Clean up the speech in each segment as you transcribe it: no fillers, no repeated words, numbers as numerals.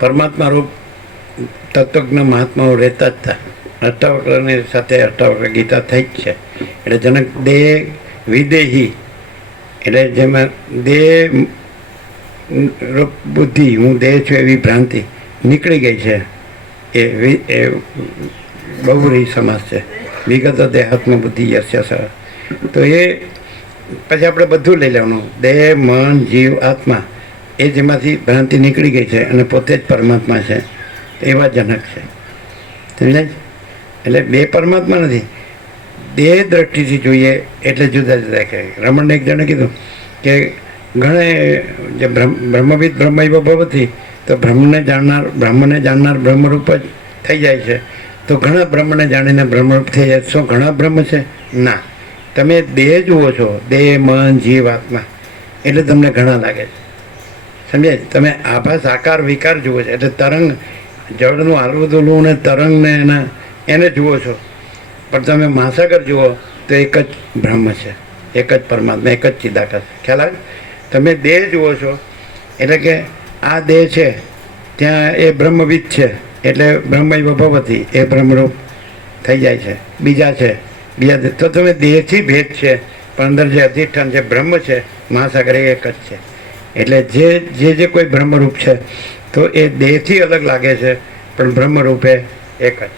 પરમાત્મા રૂપ તત્વજ્ઞ મહાત્માઓ રહેતા જ હતા. અષ્ટાવક્રની સાથે અષ્ટાવક્ર ગીતા થઈ જ છે. એટલે જનક દેહ વિદેહી, એટલે જેમાં દેહ રૂપ બુદ્ધિ, હું દેહ છું એવી ભ્રાંતિ નીકળી ગઈ છે. એ બહુરી સમાસ છે. વિગત દેહાત્મ બુદ્ધિ યસ્ય સ. તો એ પછી આપણે બધું લઈ લેવાનું, દેહ મન જીવ આત્મા, એ જેમાંથી ભ્રાંતિ નીકળી ગઈ છે અને પોતે જ પરમાત્મા છે, એવા જનક છે. સમજાય? એટલે બે પરમાત્મા નથી, દેહ દ્રષ્ટિથી જોઈએ એટલે જુદા જુદા કહે. રમણને એક જણે કીધું કે ઘણે જે બ્રહ્મવિદ બ્રહ્મૈવ ભવતી, તો બ્રહ્મને જાણનાર બ્રહ્મરૂપ જ થઈ જાય છે. તો ઘણા બ્રહ્મને જાણીને બ્રહ્મરૂપ થઈ જાય. શું ઘણા બ્રહ્મ છે? ના, તમે દેહ જુઓ છો, દેહ મન જીવ આત્મા, એટલે તમને ઘણા લાગે છે. સમજાય? તમે આભાસ આકાર વિકાર જુઓ છો, એટલે તરંગ, જળનું હાલવું દોલવું ને તરંગને એને જુઓ છો. પણ તમે મહાસાગર જુઓ તો એક જ બ્રહ્મ છે, એક જ પરમાત્મા, એક જ ચિદાકાશ. ખ્યાલ આવે? તમે દેહ જુઓ છો એટલે કે આ દેહ છે, ત્યાં એ બ્રહ્મવિદ છે, એટલે બ્રહ્મૈવ ભવતી, એ બ્રહ્મરૂપ થઈ જાય છે. બીજા છે, બીજા, તો તમે દેહથી ભેદ છે, પણ અંદર જે અધિષ્ઠાન છે, બ્રહ્મ છે, મહાસાગર એ એક જ છે. એટલે જે કોઈ બ્રહ્મરૂપ છે, તો એ દેહથી અલગ લાગે છે, પણ બ્રહ્મરૂપે એક જ છે.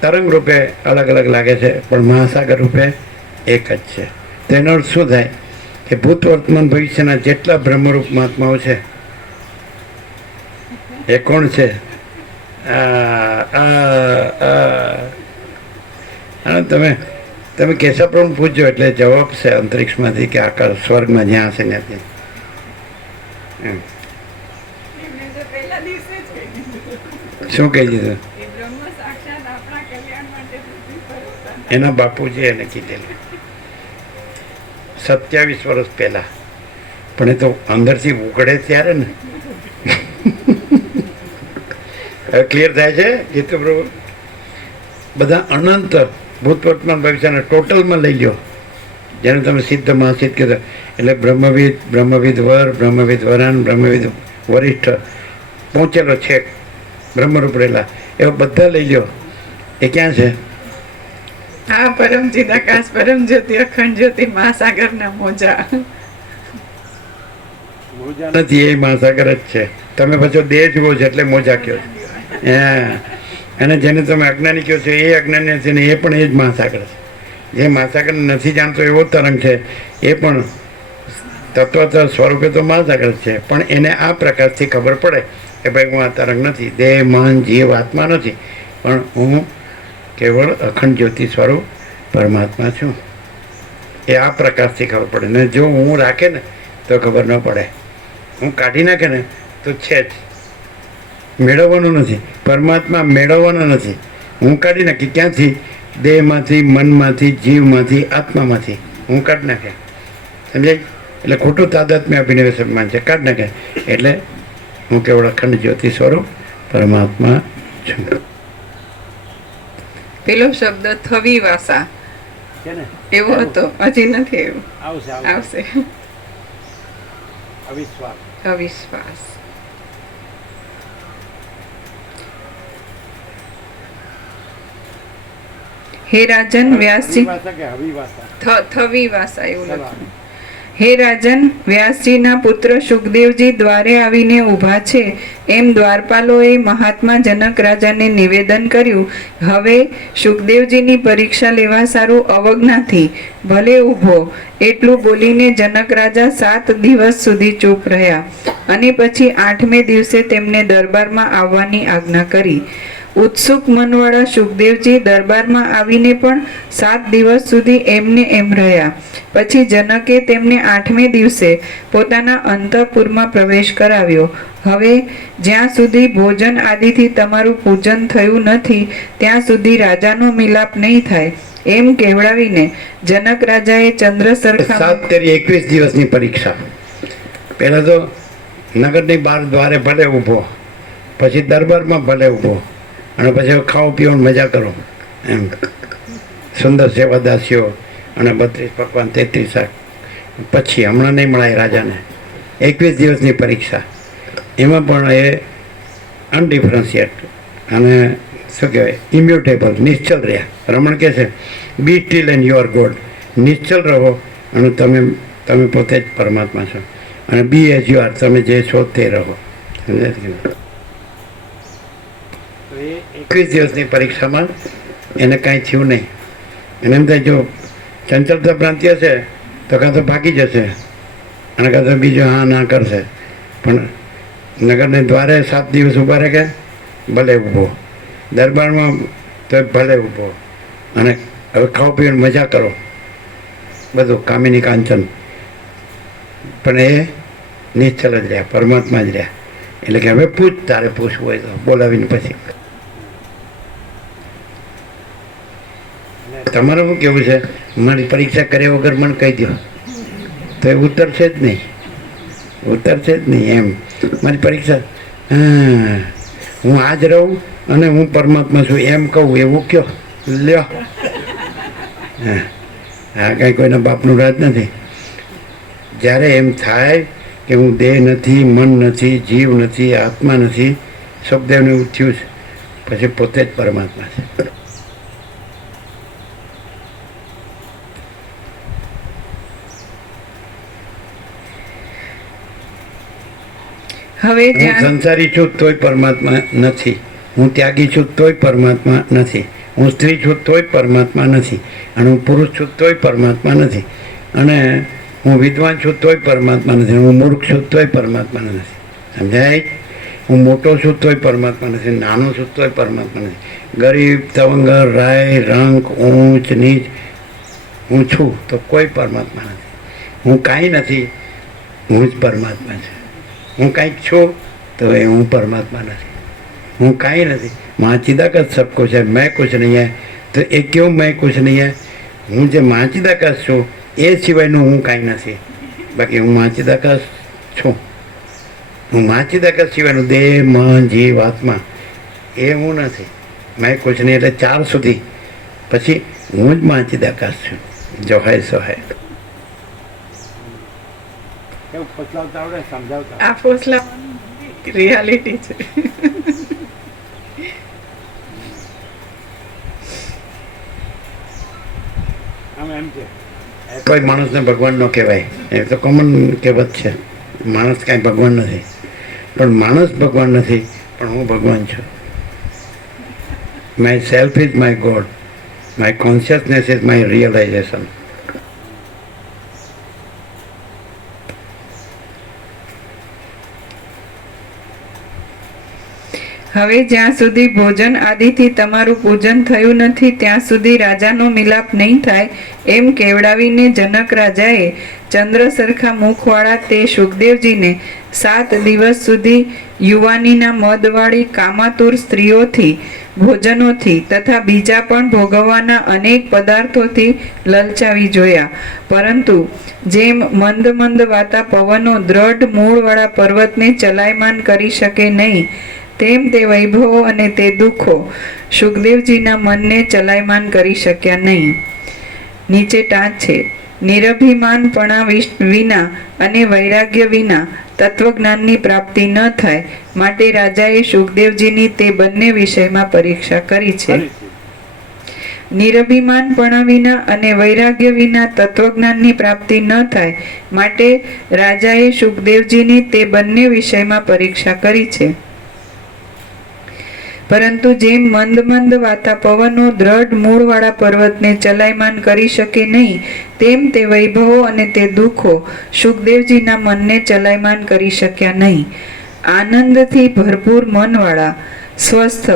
તરંગ રૂપે અલગ અલગ લાગે છે, પણ મહાસાગર રૂપે એક જ છે. તેનો અર્થ શું થાય કે ભૂત વર્તમાન ભવિષ્યના જેટલા બ્રહ્મરૂપ મહાત્માઓ છે એ કોણ છે? તમે કેશવપ્રભુ પૂછજો એટલે જવાબ છે અંતરિક્ષમાંથી કે આકાશ સ્વર્ગમાં જ્યાં હશે ત્યાંથી. શું કહી દીધું? એના બાપુજી એને કીધેલું 27 વર્ષ પહેલા. પણ એ તો અંદરથી ઉઘડે ત્યારે ને. ક્લિયર થાય છે ગીતુ પ્રભુ? બધા અનંત ભૂત વર્તમાન ભવિષ્યના ટોટલમાં લઈ લો, જેને તમે સિદ્ધ મહાસિદ્ધ કીધું. એટલે બ્રહ્મવિદ વર, બ્રહ્મવિદ વરાન, બ્રહ્મવિદ વરિષ્ઠ પહોંચેલો છે બ્રહ્મરૂપ રહેલા, એવા બધા લઈ લો. એ ક્યાં છે? હા, પરમ ચિદાકાશ, પરમ જ્યોતિ, અખંડ જ્યોતિ, મહાસાગરના મોજા. મોજા નથી, એ મહાસાગર જ છે. તમે પછી દેહ જુઓ છો એટલે મોજા કહો છો. અને જેને તમે અજ્ઞાની કહો છો એ અજ્ઞાની છે ને, એ પણ એ જ મહાસાગર છે. જે મહાસાગર નથી જાણતો એવો તરંગ છે, એ પણ તત્વ સ્વરૂપે તો મહાસાગર છે, પણ એને આ પ્રકારથી ખબર પડે કે ભાઈ હું આ તરંગ નથી, દેહ મન જીવ આત્મા નથી, પણ હું કેવળ અખંડ જ્યોતિ સ્વરૂપ પરમાત્મા છું. એ આ પ્રકારથી ખબર પડે. ને જો હું રાખે ને તો ખબર ન પડે, હું કાઢી નાખે ને તો છે જ. મેળવવાનું નથી, પરમાત્મા મેળવવાનો નથી. હું કાઢી નાખી ક્યાંથી? દેહમાંથી, મનમાંથી, જીવમાંથી, આત્મામાંથી હું કાઢી નાખે. સમજાય? એટલે ખોટું તાદાત્મ્ય અભિનય સન્માન છે, કાઢી નાખે. એટલે હું કેવળ અખંડ જ્યોતિ સ્વરૂપ પરમાત્મા છું. પેલો શબ્દ થવી વાસા એવો હતો, હજી નથી એવું. આવશે. અવિશ્વાસ. હે રાજન વ્યાસજી, થવી વાસા એવું લખ્યું. હે રાજન, વ્યાસજીના પુત્ર સુખદેવજી દ્વારે આવીને ઊભા છે એમ દ્વારપાલોએ મહાત્મા જનક રાજાને નિવેદન કર્યું. હવે સુખદેવજીની પરીક્ષા લેવા સારું અવજ્ઞાથી ભલે ઊભો. એટલું બોલીને જનક રાજા 7 દિવસ સુધી ચૂપ રહ્યા અને પછી 8મે દિવસે તેમને દરબારમાં આવવાની આજ્ઞા કરી. ઉત્સુક મનવાળા સુખદેવજી દરબારમાં આવીને પણ 7 દિવસ સુધી એમને એમ રહ્યા. પછી જનકે તેમને 8મે દિવસે પોતાના અંતઃપુરમાં પ્રવેશ કરાવ્યો. હવે જ્યાં સુધી ભોજન આદિથી તમારું પૂજન થયું નથી ત્યાં સુધી રાજાનો મિલાપ નહીં થાય એમ કહેવડાવીને જનક રાજાએ ચંદ્ર સરખા 21 દિવસની પરીક્ષા. પહેલા તો નગરની બહાર દ્વારે ભલે ઊભો, પછી દરબારમાં ભલે ઊભો, અને પછી ખાઓ પીઓ મજા કરો એમ. સુંદર સેવાદાસીઓ અને 32 પકવાન 33 શાક. પછી હમણાં નહીં મળાય રાજાને. 21 દિવસની પરીક્ષા. એમાં પણ એ અનડિફરન્શિએટ અને શું કહેવાય ઇમ્યુટેબલ, નિશ્ચલ રહ્યા. રમણ કહે છે be still and you are God. નિશ્ચલ રહો અને તમે પોતે જ પરમાત્મા છો. અને બી એઝ યુ આર, તમે જે છો તે રહો. સમજાય કે નહીં? તો એ 21 દિવસની પરીક્ષામાં એને કાંઈ થયું નહીં. એને એમ થાય જો ચંચળતા પ્રાંત્ય છે તો કાં તો ભાગી જશે અને કાં તો બીજો હા ના કરશે. પણ નગરને દ્વારે 7 દિવસ ઊભા રહે કે ભલે ઊભો, દરબારમાં તો ભલે ઊભો, અને હવે ખાઓ પીવાની મજા કરો, બધું કામિની કાંચન. પણ એ નિશ્ચલ જ રહ્યા, પરમાત્મા જ રહ્યા. એટલે કે હવે પૂછ, તારે પૂછવું હોય તો બોલાવીને પછી. તમારું શું કેવું છે? મારી પરીક્ષા કર્યા વગર મને કહી દો તો એ ઉતરશે જ નહીં, ઉતરશે જ નહીં. એમ મારી પરીક્ષા, હા હું આજ રહું અને હું પરમાત્મા છું એમ કહું, એવું કયો લ્યો. હા, આ કાંઈ કોઈના બાપનું રાજ નથી. જ્યારે એમ થાય કે હું દેહ નથી, મન નથી, જીવ નથી, આત્મા નથી, શબ્દેવને એવું થયું છે, પછી પોતે જ પરમાત્મા છે. હવે હું સંસારી છું તોય પરમાત્મા નથી, હું ત્યાગી છું તોય પરમાત્મા નથી, હું સ્ત્રી છું તોય પરમાત્મા નથી, અને હું પુરુષ છું તોય પરમાત્મા નથી, અને હું વિદ્વાન છું તોય પરમાત્મા નથી, હું મૂર્ખ છું તોય પરમાત્મા નથી. સમજાય? હું મોટો છું તોય પરમાત્મા નથી, નાનો છું તોય પરમાત્મા નથી, ગરીબ, તવંગર, રાય, રંક, ઊંચ નીચ, હું છું તો કોઈ પરમાત્મા નથી. હું કાંઈ નથી, હું જ પરમાત્મા છું. હું કાંઈક છું તો એ હું પરમાત્મા નથી. હું કાંઈ નથી. माँ चिदाकश सब कुछ है, मैं कुछ नहीं है. तो એ क्यों मैं कुछ नहीं है? હું જે માँ चिदाकश છું એ સિવાયનું હું કાંઈ નથી. બાકી હું માँ चिदाकश છું. હું માँ चिदाकश સિવાયનું દેહ, મન, જીવ, આત્મા એ હું નથી. મેં કુછ નહીં એટલે 4 સુધી. પછી હું જ માँ चिदाकश છું. જો હૈ સો હૈ. આ ફોસલા રિયાલિટી છે. કોઈ માણસને ભગવાન ન કહેવાય, એ તો કોમન કહેવત છે. માણસ કાંઈ ભગવાન નથી. પણ માણસ ભગવાન નથી, પણ હું ભગવાન છું. My self is my God. My consciousness is my realization. હવે જ્યાં સુધી ભોજન આદિથી તમારું પૂજન થયું નથી ત્યાં સુધી રાજાનો મિલાપ નહીં થાય એમ કેવડાવીને જનક રાજાએ ચંદ્ર સરખા મુખવાળા તે શુકદેવજીને 7 દિવસ સુધી યુવાનીના મદવાળી કામાતુર સ્ત્રીઓથી, ભોજનોથી તથા બીજા પણ ભોગવવાના અનેક પદાર્થોથી લલચાવી જોયા. પરંતુ જેમ મંદ મંદ વાતા પવનો દ્રઢ મૂળવાળા પર્વતને ચલાયમાન કરી શકે નહીં, તેમ તે વૈભવો અને તે દુઃખો શુકદેવજીના મનને ચલાયમાન કરી શક્યા નહીં. નીચે ટાંચ છે. નિરભિમાનપણા વિના અને વૈરાગ્ય વિના તત્વજ્ઞાનની પ્રાપ્તિ ન થાય માટે રાજાએ શુકદેવજીની તે બંને વિષયમાં પરીક્ષા કરી છે. નિરભિમાનપણા વિના અને વૈરાગ્ય વિના તત્વજ્ઞાનની પ્રાપ્તિ ન થાય માટે રાજાએ શુકદેવજીની તે બંને વિષયમાં પરીક્ષા કરી છે. પરંતુ જેમ મંદ મંદ વાતા પવનો દ્રઢ મૂળવાળા પર્વતને ચલાયમાન કરી શકે નહીં, તેમ તે વૈભવો અને તે દુઃખો શુકદેવજીના મનને ચલાયમાન કરી શક્યા નહીં. આનંદથી ભરપૂર મનવાળા, સ્વસ્થ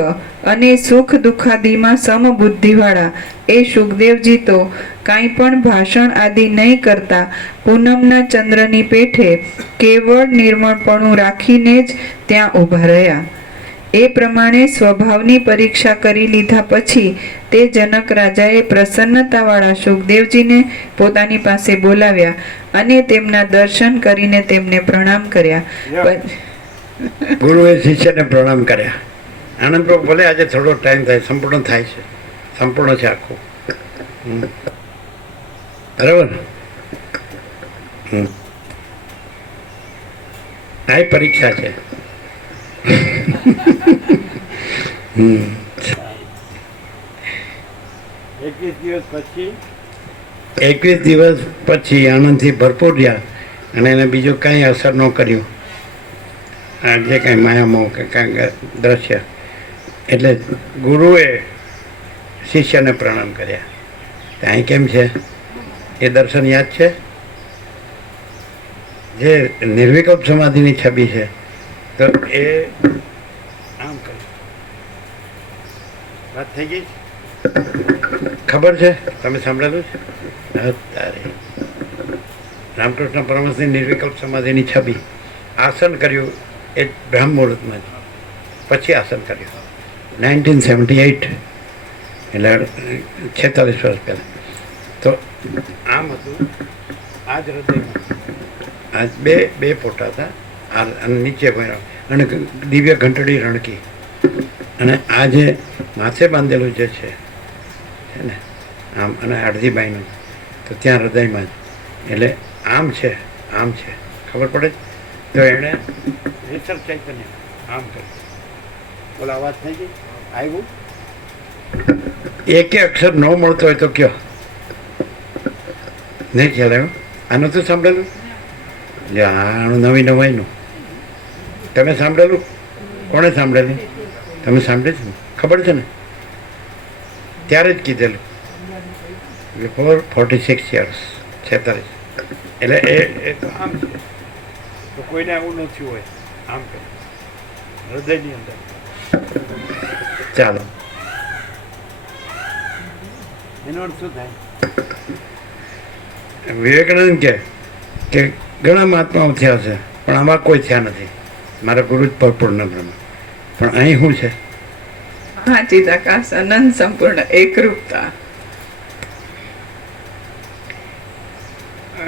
અને સુખ દુઃખાદિમાં સમબુદ્ધિવાળા એ શુકદેવજી તો કાંઈ પણ ભાષણ આદિ નહીં કરતા પૂનમના ચંદ્રની પેઠે કેવળ નિર્મળપણું રાખીને જ ત્યાં ઊભા રહ્યા. એ પ્રમાણે સ્વભાવની પરીક્ષા કરી લીધા પછી તે જનક રાજાએ પ્રસન્નતાવાળા શુકદેવજીને પોતાની પાસે બોલાવ્યા અને તેમના દર્શન કરીને તેમને પ્રણામ કર્યા. ગુરુએ શિષ્યને પ્રણામ કર્યા. આનંદ પ્રભુ ભલે આજે થોડો ટાઈમ થાય, સંપૂર્ણ થાય છે, સંપૂર્ણ છે આખું. બરાબર. આ પરીક્ષા છે. હમ 21 દિવસ પછી 21 દિવસ પછી આનંદથી ભરપૂર રહ્યા અને એને બીજું કાંઈ અસર ન કર્યું આ જે કાંઈ માયામોહ કે કાંઈ દ્રશ્ય એટલે ગુરુએ શિષ્યને પ્રણામ કર્યા તો અહીં કેમ છે એ દર્શન યાદ છે જે નિર્વિકલ્પ સમાધિની છબી છે તો એ આમ કર્યું વાત થઈ ગઈ ખબર છે તમે સાંભળેલું છે અત્યારે રામકૃષ્ણ પરમહંસની નિર્વિકલ્પ સમાધિની છબી આસન કર્યું એ બ્રહ્મ મુહૂર્તમાં જ પછી આસન કર્યું 1978 એટલે 46 વર્ષ પહેલાં તો આમ હતું આ જ હૃદયમાં આ બે ફોટા હતા અને નીચે ભર્યો અને દિવ્ય ઘંટડી રણકી અને આ જે માથે બાંધેલું જે છે ને આમ અને અડધીબાઈનું તો ત્યાં હૃદયમાં જ એટલે આમ છે ખબર પડે તો એણે રિસર્ચ ચૈતન્ય આમ કર્યું બોલા અવાજ થઈ ગઈ આવ્યું એકે અક્ષર ન મળતો હોય તો કયો નહીં ખ્યાલ આવ્યો આનું તો સાંભળેલું આનું નવી નવાઈનું તમે સાંભળેલું કોણે સાંભળેલું તમે સાંભળે છે ને ખબર છે ને ત્યારે જ કીધેલું બિફોર 46 યર્સ 46 એટલે એ તો આમ છે તો કોઈને આવું નથી હોય આમ કરે હૃદયની અંદર ચાલો એનો અર્થ શું થાય વિવેકાનંદ કે ઘણા મહાત્માઓ થયા છે પણ આમાં કોઈ થયા નથી મારા ગુરુ જ પરિપૂર્ણ બ્રહ્મ પણ અહીં શું છે ચિદાકાશ અનંત સંપૂર્ણ એકરૂપતા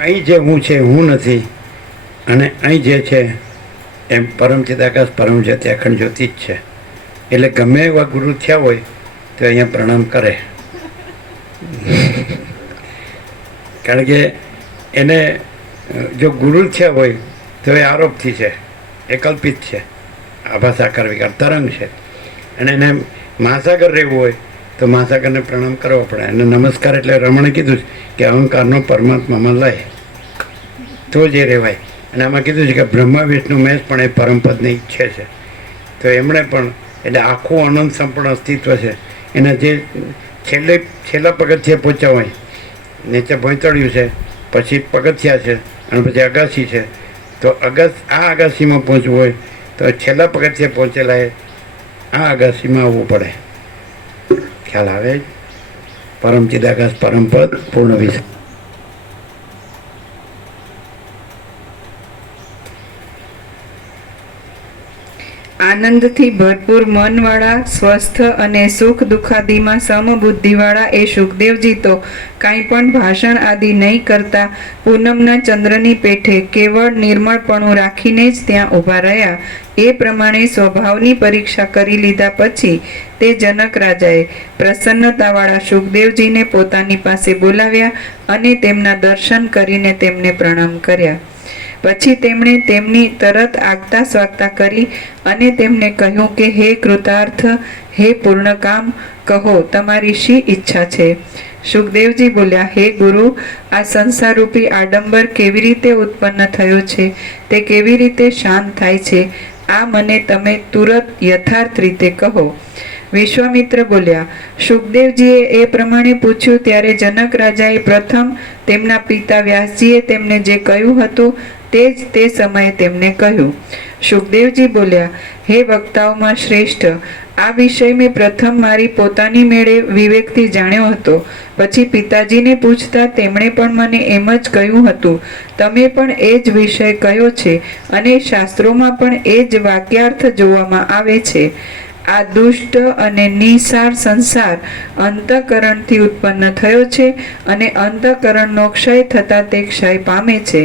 અહીં જે હું છે હું નથી અને અહીં જે છે એમ પરમ ચિદાકાશ પરમ જ્યોતિ અખંડ જ્યોતિ જ છે એટલે ગમે એવા ગુરુ થયા હોય તો અહીંયા પ્રણામ કરે કારણ કે એને જો ગુરુ થયા હોય તો એ આરોપથી છે એ કલ્પિત છે આભાસ આકાર વિકાર તરંગ છે અને એને મહાસાગર રહેવું હોય તો મહાસાગરને પ્રણામ કરવો પડે અને નમસ્કાર એટલે રમણે કીધું છે કે અહંકારનો પરમાત્મામાં લય તો જે રહેવાય અને આમાં કીધું છે કે બ્રહ્મા વિષ્ણુ મહેશ પણ એ પરમપદને ઈચ્છે છે તો એમણે પણ એટલે આખું અનંત સંપૂર્ણ અસ્તિત્વ છે એના જે છેલ્લા પગથિયે પહોંચ્યા હોય નીચે ભોંયતળિયું છે પછી પગથિયા છે અને પછી અગાસી છે તો આ અગાસીમાં પહોંચવું હોય તો છેલ્લા પગથિયે પહોંચેલા એ આ અગાસીમાં આવવું પડે ખ્યાલ આવે પરમ ચિદાકાશ પરમપદ પૂર્ણ વિષય આનંદથી ભરપૂર મનવાળા સ્વસ્થ અને સુખ દુઃખાદિમાં સમબુદ્ધિવાળા એ સુખદેવજી તો કાંઈ પણ ભાષણ આદિ નહીં કરતા પૂનમના ચંદ્રની પેઠે કેવળ નિર્મળપણું રાખીને જ ત્યાં ઊભા રહ્યા એ પ્રમાણે સ્વભાવની પરીક્ષા કરી લીધા પછી તે જનક રાજાએ પ્રસન્નતાવાળા સુખદેવજીને પોતાની પાસે બોલાવ્યા અને તેમના દર્શન કરીને તેમને પ્રણામ કર્યા. પછી તેમણે તેમની તરત આગતા સ્વાગતા કરી અને તેમને કહ્યું કે હે કૃતાર્થ, હે પૂર્ણકામ, કહો તમારી શી ઈચ્છા છે? સુખદેવજી બોલ્યા, હે ગુરુ, આ સંસારરૂપી આડંબર કેવી રીતે ઉત્પન્ન થયો છે, તે કેવી રીતે શાંત થાય છે, આ મને તમે તુરત યથાર્થ રીતે કહો. વિશ્વામિત્ર બોલ્યા. સુખદેવજીએ એ પ્રમાણે પૂછ્યું ત્યારે જનક રાજાએ પ્રથમ તેમના પિતા વ્યાસજીએ તેમને જે કહ્યું હતું તે જ તે સમયે તેમને કહ્યું. સુખદેવજી બોલ્યા, હે વક્તાઓમાં શ્રેષ્ઠ, આ વિષય મેં પ્રથમ મારી પોતાની મેળે વિવેકથી જાણ્યો હતો. પછી પિતાજીને પૂછતા તેમણે પણ મને એમ જ કહ્યું હતું. તમે પણ એ જ વિષય કહ્યો છે અને શાસ્ત્રોમાં પણ એ જ વાક્યાર્થ જોવામાં આવે છે. આ દુષ્ટ અને નિસાર સંસાર અંતઃકરણથી ઉત્પન્ન થયો છે અને અંતઃકરણનો ક્ષય થતા તે ક્ષય પામે છે.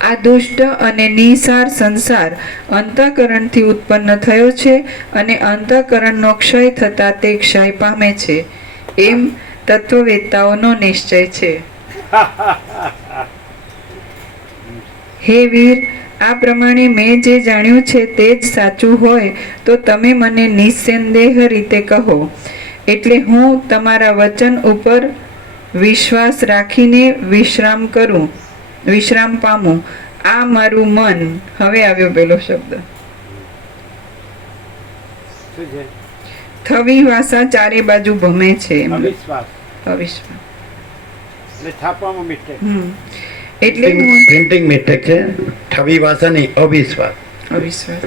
આ દુષ્ટ અને નિસાર સંસાર અંતઃકરણથી ઉત્પન્ન થયો છે અને અંતઃકરણનો ક્ષય થતા તે ક્ષય પામે છે, એમ તત્વવેત્તાઓનો નિશ્ચય છે. હે વીર, આ પ્રમાણે મેં જે જાણ્યું છે તે જ સાચું હોય તો તમે મને નિસ્સંદેહ રીતે કહો, એટલે હું તમારા વચન ઉપર વિશ્વાસ રાખીને વિશ્રામ પામું. આ મારું મન. હવે આવ્યો પેલો શબ્દ, શું છે? થવી વાસા ચારે બાજુ ભમે છે. અવિશ્વાસ. અવિશ્વાસ. એટલે છાપવામાં મિસ્ટેક. એટલે હું પ્રિન્ટિંગ મિસ્ટેક છે. ઠવી ભાષા નહીં, અવિશ્વાસ. અવિશ્વાસ.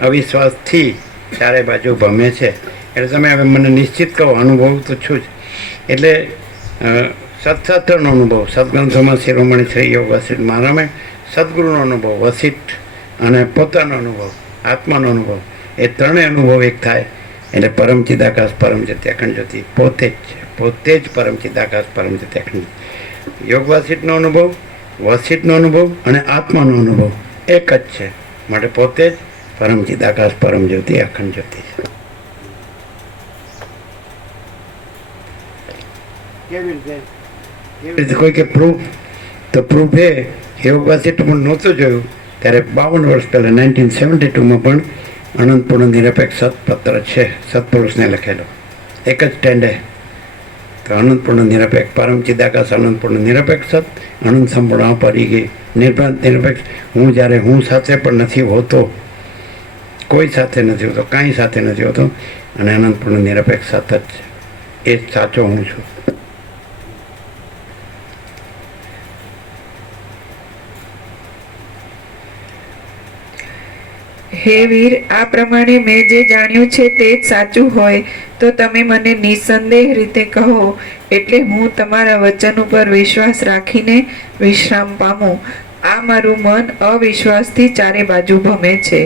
અવિશ્વાસથી ચારે બાજુ ભમે છે. એટલે તમે હવે મને નિશ્ચિત કહો, અનુભવ તો છું જ. એટલે સત્સત્રનો અનુભવ, સદગ્રંથોમાં શિરોમણી શ્રી યોગ વસિષ્ઠ મહારામે સદગુરુનો અનુભવ, વસિષ્ઠ અને પોતાનો અનુભવ, આત્માનો અનુભવ, એ ત્રણેય અનુભવ એક થાય એટલે પરમ ચિદાકાશ પરમ જત્ય અખંડ જ્યોતિ પોતે જ છે. પોતે જ પરમ ચિદાકાશ પરમ જત્ય અખંડ. યોગ વસિષ્ઠનો અનુભવ, વસિષ્ઠનો અનુભવ અને આત્માનો અનુભવ એક જ છે. માટે પોતે જ પરમ ચિદાકાશ પરમ જ્યોતિ અખંડ જ્યોતિ છે. કેવી રીતે? એવી રીતે કોઈ કે પ્રૂફ, તો પ્રૂફ એ યોગ વસિષ્ઠ પણ નહોતું જોયું ત્યારે 52 વર્ષ પહેલાં 1972માં પણ અનંતપૂર્ણ નિરપેક્ષ સત્પત્ર છે, સત્પુરુષને લખેલો એક જ સ્ટેન્ડે. તો અનંતપૂર્ણ નિરપેક્ષ પરમ ચિદાકાશ અનંતપૂર્ણ નિરપેક્ષ સત, અનંત સંપૂર્ણ અપરિગી નિર્ભ્રાંત નિરપેક્ષ. હું જ્યારે હું સાથે પણ નથી હોતો, કોઈ સાથે નથી હોતો, કાંઈ સાથે નથી હોતો, અને અનંતપૂર્ણ નિરપેક્ષ સત જ છે. એ જ સાચો હું છું. હે વીર, આ પ્રમાણે મેં જે જાણ્યું છે તે જ સાચું હોય તો તમે મને નિસંદેહ રીતે કહો, એટલે હું તમારા વચન ઉપર વિશ્વાસ રાખીને વિશ્રામ પામું. આ મારું મન અવિશ્વાસથી ચારે બાજુ ભમે છે.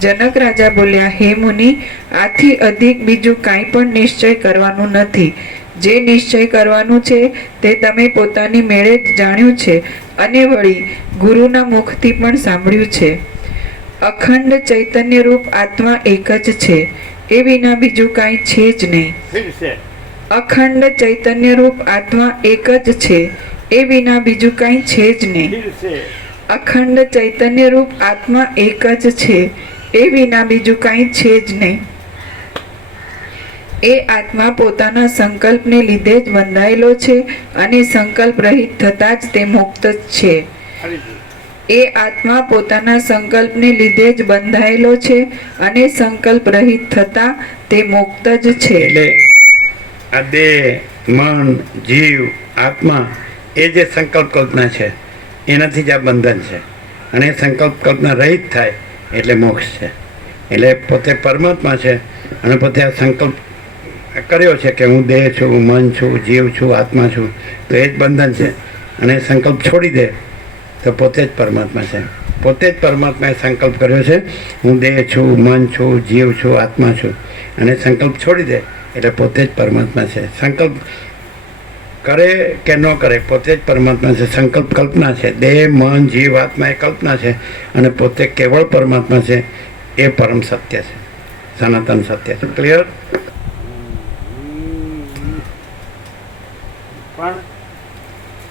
જનક રાજા બોલ્યા, હે મુનિ, આથી અધિક બીજું કાંઈ પણ નિશ્ચય કરવાનું નથી. જે નિશ્ચય કરવાનું છે તે તમે પોતાની મેળે જ જાણ્યું છે અને વળી ગુરુના મુખથી પણ સાંભળ્યું છે. અખંડ ચૈતન્ય રૂપ આત્મા એક જ છે, એ વિના બીજું કાંઈ છે જ નહીં. ફિર છે. અખંડ ચૈતન્ય રૂપ આત્મા એક જ છે, એ વિના બીજું કાંઈ છે જ નહીં. ફિર છે. અખંડ ચૈતન્ય રૂપ આત્મા એક જ છે, એ વિના બીજું કાંઈ છે જ નહીં. એ આત્મા પોતાના સંકલ્પને લીધે જ બંધાયેલો છે અને સંકલ્પ રહિત થતાં જ તે મુક્ત જ છે. ફરીથી. એ આત્મા પોતાના સંકલ્પને લીધે જ બંધાયેલો છે અને સંકલ્પ રહિત થતા તે મુક્ત જ છે. એટલે આ દેહ, મન, જીવ, આત્મા એ જે સંકલ્પ કલ્પના છે એનાથી જ આ બંધન છે. અને એ સંકલ્પ કલ્પના રહિત થાય એટલે મોક્ષ છે. એટલે પોતે પરમાત્મા છે અને પોતે આ સંકલ્પ કર્યો છે કે હું દેહ છું, મન છું, જીવ છું, આત્મા છું, તો એ જ બંધન છે. અને સંકલ્પ છોડી દે તો પોતે જ પરમાત્મા છે. પોતે જ પરમાત્માએ સંકલ્પ કર્યો છે હું દેહ છું, મન છું, જીવ છું, આત્મા છું, અને સંકલ્પ છોડી દે એટલે પોતે જ પરમાત્મા છે. સંકલ્પ કરે કે ન કરે પોતે જ પરમાત્મા છે. સંકલ્પ કલ્પના છે. દેહ, મન, જીવ, આત્મા એ કલ્પના છે અને પોતે કેવળ પરમાત્મા છે. એ પરમ સત્ય છે, સનાતન સત્ય છે. ક્લિયર? પણ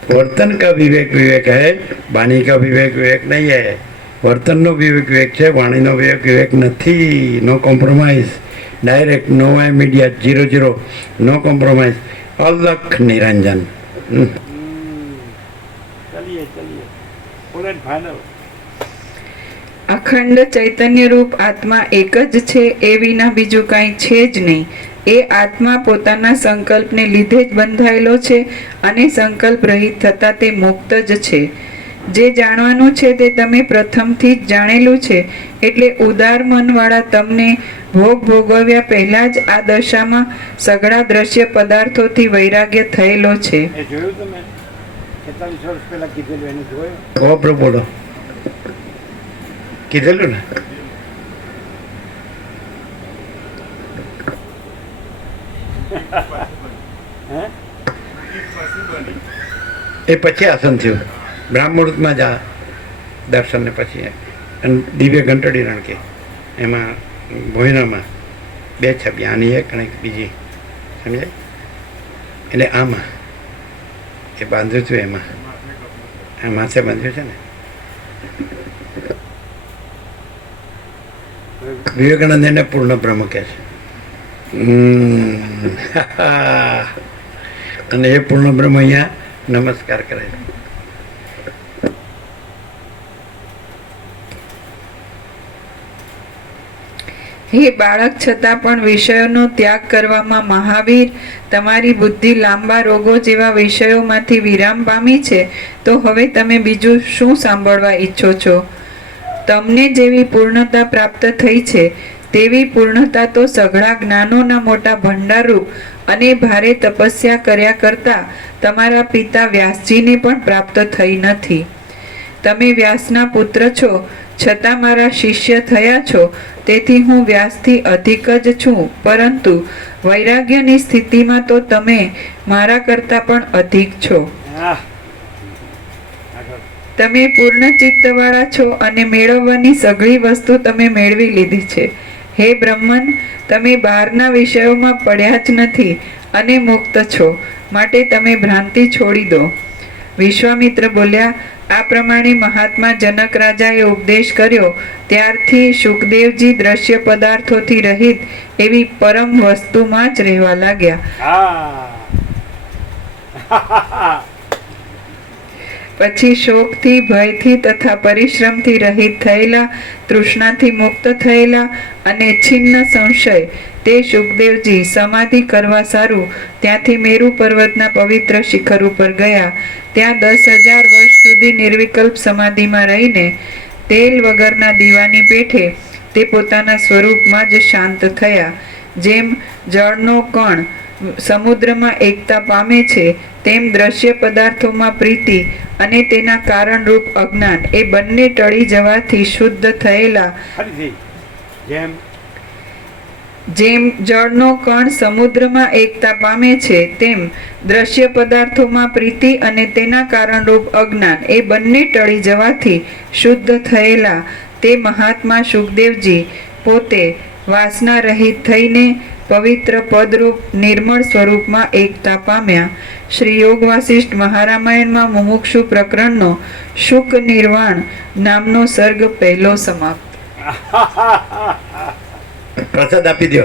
वर्तन का विवेक विवेक है, वाणी का विवेक विवेक नहीं है. વર્તનનો વિવેક વિવેક છે, વાણીનો વિવેક વિવેક નથી. No compromise, direct, no immediate, 0-0, no compromise, અલખ નિરંજન. ચલીએ ફૂલ એન્ડ ફાઇનલ. અખંડ ચૈતન્ય રૂપ આત્મા એક જ છે, એ વિના બીજું કાંઈ છે જ નહીં. એ આત્મા પોતાના સંકલ્પને લીધે જ બંધાયેલો છે અને સંકલ્પ રહિત થતાં તે મુક્ત જ છે. જે જાણવાનું છે તે તમે પ્રથમથી જ જાણેલું છે. એટલે ઉદાર મનવાળા તમને ભોગ ભોગવ્યા પહેલા જ આ દશામાં સઘળા દ્રશ્ય પદાર્થોથી વૈરાગ્ય થયેલો છે. એ જોયું તમે 46 વર્ષ પહેલા કીધેલું, એને જોયું? ઓ પ્રભુ બોલો, કીધેલું ને? હે? એ પછી આસન થયું. બ્રાહ્મણમાં જ આ દર્શનને પછી અને દિવ્ય ઘંટડી રણકી એમાં ભોયનામાં 2 છબી, આની એક અને બીજી, સમજાય? એટલે આમાં એ બાંધ્યું હતું, એમાં આ માથે બાંધ્યું છે ને, વિવેકાનંદ એને પૂર્ણ બ્રહ્મ કહે છે. અને એ પૂર્ણ બ્રહ્મ અહીંયા નમસ્કાર કરે છે. હે બાળક, છતાં પણ વિષયોનો ત્યાગ કરવામાં મહાવીર, તમારી બુદ્ધિ લાંબા રોગો જેવા વિષયોમાંથી વિરામ પામી છે, તો હવે તમે બીજું શું સાંભળવા ઈચ્છો છો? તમને જેવી પૂર્ણતા પ્રાપ્ત થઈ છે તેવી પૂર્ણતા તો સઘળા જ્ઞાનોના મોટા ભંડારરૂપ અને ભારે તપસ્યા કર્યા કરતા તમારા પિતા વ્યાસજીને પણ પ્રાપ્ત થઈ નથી. તમે વ્યાસના પુત્ર છો, છતાં મારા શિષ્ય થયા છો, તેથી હું વ્યાસથી અધિક જ છું, પરંતુ વૈરાગ્યની સ્થિતિમાં તો તમે મારા કરતાં પણ અધિક છો. તમે પૂર્ણ ચિત્તવાળા છો અને મેળવવાની સઘળી વસ્તુ તમે મેળવી લીધી છે. હે બ્રહ્મન, તમે બહારના વિષયોમાં પડ્યા જ નથી અને મુક્ત છો, માટે તમે ભ્રાંતિ છોડી દો. વિશ્વામિત્ર બોલ્યા, આ પ્રમાણે મહાત્મા જનક રાજાએ ઉપદેશ કર્યો ત્યારથી સુખદેવજી દ્રશ્ય પદાર્થોથી રહિત એવી પરમ વસ્તુમાં જ રહેવા લાગ્યા. પછી શોકથી, ભયથી તથા પરિશ્રમથી રહિત થયેલા, તૃષ્ણાથી મુક્ત થયેલા અને છિન્ન સંશય તે સુખદેવજી સમાધિ કરવા સારું ત્યાંથી મેરુ પર્વતના પવિત્ર શિખર ઉપર ગયા. ત્યાં 10,000 વર્ષ સુધી નિર્વિકલ્પ સમાધિમાં રહીને તેલ વગરના દીવાની પેઠે તે પોતાના સ્વરૂપમાં જ શાંત થયા. જેમ જળનો કણ સમુદ્રમાં એકતા પામે છે, તેમ દ્રશ્ય પદાર્થોમાં પ્રીતિ અને તેના કારણરૂપ અજ્ઞાન એ બંને ટળી જવાથી શુદ્ધ થયેલા. જેમ જળનો કણ સમુદ્રમાં એકતા પામે છે, તેમ દ્રશ્ય પદાર્થોમાં પ્રીતિ અને તેના કારણરૂપ અજ્ઞાન એ બંને ટળી જવાથી શુદ્ધ થયેલા તે મહાત્મા સુખદેવજી પોતે વાસના રહિત થઈને પવિત્ર પદરૂપ નિર્મળ સ્વરૂપમાં એકતા પામ્યા. શ્રી યોગ વાસિષ્ઠ મહારામાયણમાં મુમુક્ષુ પ્રકરણનો શુક નિર્વાણ નામનો સર્ગ પહેલો સમાપ્ત. પ્રસાદ આપી દો.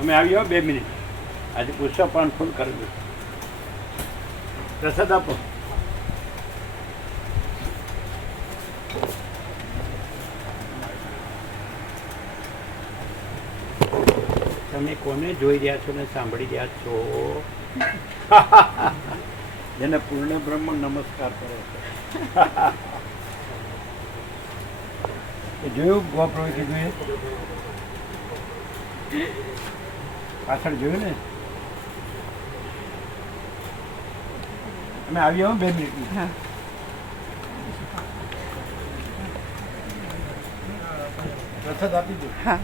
અમે આવ્યો 2 મિનિટ. આજે પુષ્પ પાન ફૂલ કરી દો. પ્રસાદ આપો. તમે કોને જોઈ રહ્યા છો ને સાંભળી રહ્યા છો? જેને પૂર્ણ બ્રહ્મ નમસ્કાર કરે છે. જોયું ગોપ્રો કીધું પાછળ જોયું ને? અમે આવ્યો 2 મિનિટ. પ્રસાદ આપી દો. હા.